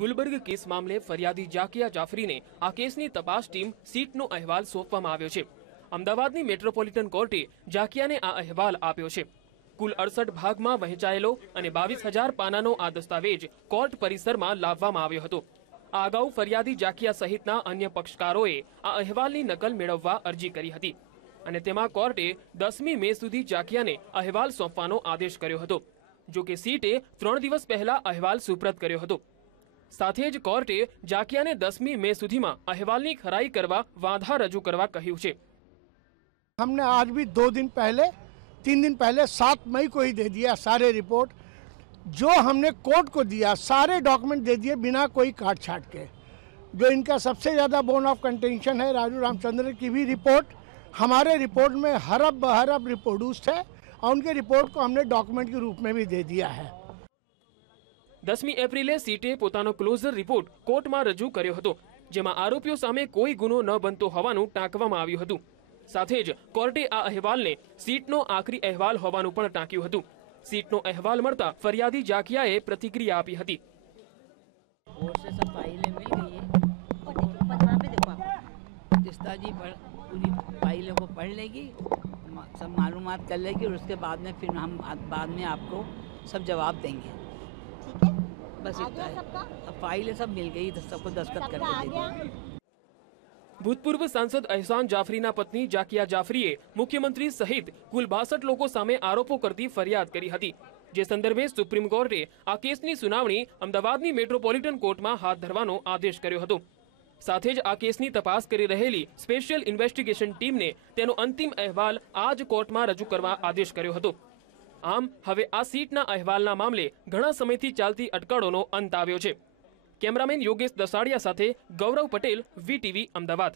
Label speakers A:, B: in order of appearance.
A: Gulberg case મામલે ફરિયાદી જાકિયા જાફરીને આ કેસની તપાસ ટીમ સીટનો અહેવાલ સોંપવામાં આવ્યો છે. અમદાવાદની મેટ્રોપોલિટન કોર્ટે જાકિયાને આ અહેવાલ આપ્યો છે. કુલ અડસઠ ભાગમાં વહેંચાયેલો અને બાવીસ હજાર પાનાનો આ દસ્તાવેજ કોર્ટ પરિસરમાં લાવવામાં આવ્યો હતો. આ અગાઉ ફરિયાદી જાકિયા સહિતના અન્ય પક્ષકારોએ આ અહેવાલની નકલ મેળવવા અરજી કરી હતી. અને તેમાં કોર્ટે દસમી મે સુધી જાકિયાને અહેવાલ સોંપવાનો આદેશ કર્યો હતો. જો કે સીટે ત્રણ દિવસ પહેલા અહેવાલ સુપ્રત કર્યો હતો. સાથે જ કોર્ટે જાકિયાને દસમી મે સુધીમાં અહેવાલની ખરાઈ કરવા વાંધા રજૂ કરવા કહ્યું છે
B: हमने आज भी दो दिन पहले तीन दिन पहले सात मई को ही दे दिया सारे रिपोर्ट जो हमने कोर्ट को दिया सारे डॉक्यूमेंट दे दिए बिना कोई काट छाट के जो इनका सबसे ज़्यादा बोन ऑफ कंटेंशन है राजू रामचंद्र की भी रिपोर्ट हमारे रिपोर्ट में हरब बहरब प्रोड्यूस्ड है और उनके रिपोर्ट को हमने डॉक्यूमेंट के रूप में भी दे दिया है
A: દસમી એપ્રિલે સીટે પોતાનો ક્લોઝર રિપોર્ટ કોર્ટમાં રજૂ કર્યો હતો જેમાં આરોપીઓ સામે કોઈ ગુનો ન બનતો હોવાનું ટાંકવામાં આવ્યું હતું સાથે જ કોર્ટે આ અહેવાલને સીટનો આખરી અહેવાલ હોવાનું પણ ટાંક્યું હતું સીટનો અહેવાલ મળતા ફરિયાદી જાકિયાએ પ્રતિક્રિયા આપી હતી
C: कोर्ट से सब फाइलें मिल गई है
D: और देखो पन्ना पे देखो आप
C: जिस्ता जी पढ़ पूरी फाइलों को पढ़ लेगी मा- सब मालूमात कर लेगी और उसके बाद में फिर हम आ- बाद में आपको सब जवाब देंगे
D: ठीक है
C: बस
D: आ
C: इतना
D: गया
C: है
D: सबका
C: अब फाइलें सब मिल गई तो सबको दस्तखत
D: सबका
C: करके
D: आ
C: दे
D: गया
C: देंगे
A: ભૂતપૂર્વ સાંસદ અહેસાન જાફરીના પત્ની જાકિયા જાફરીએ મુખ્યમંત્રી સહિત કુલ બાસઠ લોકો સામે આરોપો કરતી ફરિયાદ કરી હતી જે સંદર્ભે સુપ્રીમ કોર્ટે આ કેસની સુનાવણી અમદાવાદની મેટ્રોપોલિટન કોર્ટમાં હાથ ધરવાનો આદેશ કર્યો હતો સાથે જ આ કેસની તપાસ કરી રહેલી સ્પેશિયલ ઇન્વેસ્ટિગેશન ટીમને તેનો અંતિમ અહેવાલ આ જ કોર્ટમાં રજૂ કરવા આદેશ કર્યો હતો આમ, હવે આ સીટના અહેવાલના મામલે ઘણા સમયથી ચાલતી અટકળોનો અંત આવ્યો છે. કેમેરામેન યોગેશ દસાડિયા સાથે ગૌરવ પટેલ, વીટીવી, અમદાવાદ.